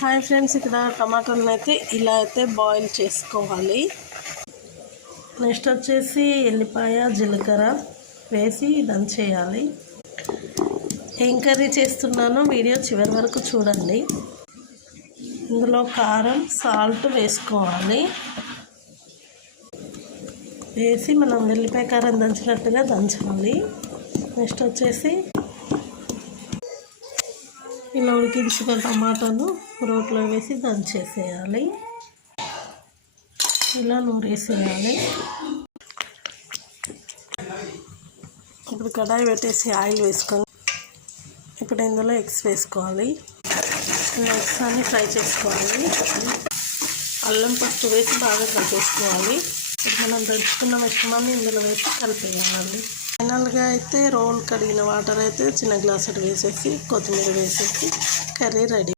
Hi friends, ఇక్కడ టమాటాలను అయితే ఇలా అయితే బాయిల్ చేసుకోవాలి. నెక్స్ట్ వచ్చేసి ఎల్లిపాయ జీలకర్ర వేసి దంచేయాలి. ఏం కర్రీ చేస్తున్నానో వీడియో చివరి వరకు చూడండి. ఇందులో కారం సాల్ట్ వేసుకోవాలి. వేసి మనం ఎల్లిపాయ కారం దంచినట్టుగా దంచాలి. నెక్స్ట్ వచ్చేసి ఇలా ఉడికించిన టమాటాను రోట్లో వేసి దంచేసేయాలి. ఇలా నూరేసేయాలి. ఇప్పుడు కడాయి పెట్టేసి ఆయిల్ వేసుకొని ఇప్పుడు ఇందులో ఎగ్స్ వేసుకోవాలి. ఎగ్స్ అన్ని ఫ్రై చేసుకోవాలి. అల్లం పసుపు వేసి బాగా ఫ్రై చేసుకోవాలి. ఇప్పుడు మనం దంచుకున్న మిశ్రమాన్ని ఇందులో వేసి కలిపేయాలి. ఫైనల్గా అయితే రోల్ కడిగిన వాటర్ అయితే చిన్న గ్లాసుడు వేసేసి కొత్తిమీర వేసేసి కర్రీ రెడీ.